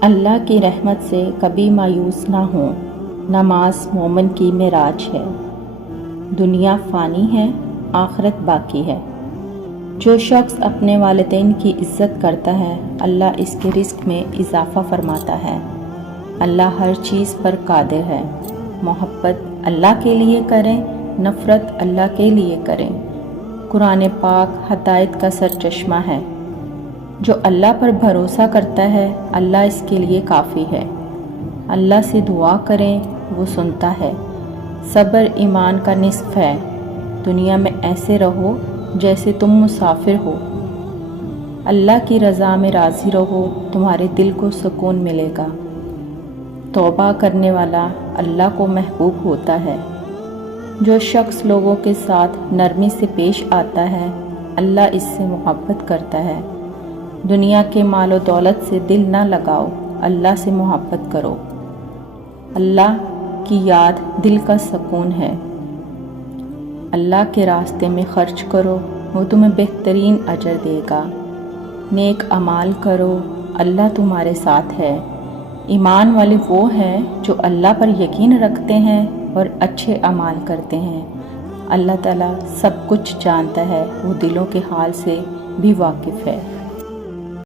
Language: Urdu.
اللہ کی رحمت سے کبھی مایوس نہ ہوں۔ نماز مومن کی معراج ہے۔ دنیا فانی ہے، آخرت باقی ہے۔ جو شخص اپنے والدین کی عزت کرتا ہے، اللہ اس کے رزق میں اضافہ فرماتا ہے۔ اللہ ہر چیز پر قادر ہے۔ محبت اللہ کے لیے کریں، نفرت اللہ کے لیے کریں۔ قرآن پاک ہدایت کا سرچشمہ ہے۔ جو اللہ پر بھروسہ کرتا ہے، اللہ اس کے لیے کافی ہے۔ اللہ سے دعا کریں، وہ سنتا ہے۔ صبر ایمان کا نصف ہے۔ دنیا میں ایسے رہو جیسے تم مسافر ہو۔ اللہ کی رضا میں راضی رہو، تمہارے دل کو سکون ملے گا۔ توبہ کرنے والا اللہ کو محبوب ہوتا ہے۔ جو شخص لوگوں کے ساتھ نرمی سے پیش آتا ہے، اللہ اس سے محبت کرتا ہے۔ دنیا کے مال و دولت سے دل نہ لگاؤ، اللہ سے محبت کرو۔ اللہ کی یاد دل کا سکون ہے۔ اللہ کے راستے میں خرچ کرو، وہ تمہیں بہترین اجر دے گا۔ نیک اعمال کرو، اللہ تمہارے ساتھ ہے۔ ایمان والے وہ ہیں جو اللہ پر یقین رکھتے ہیں اور اچھے اعمال کرتے ہیں۔ اللہ تعالیٰ سب کچھ جانتا ہے، وہ دلوں کے حال سے بھی واقف ہے۔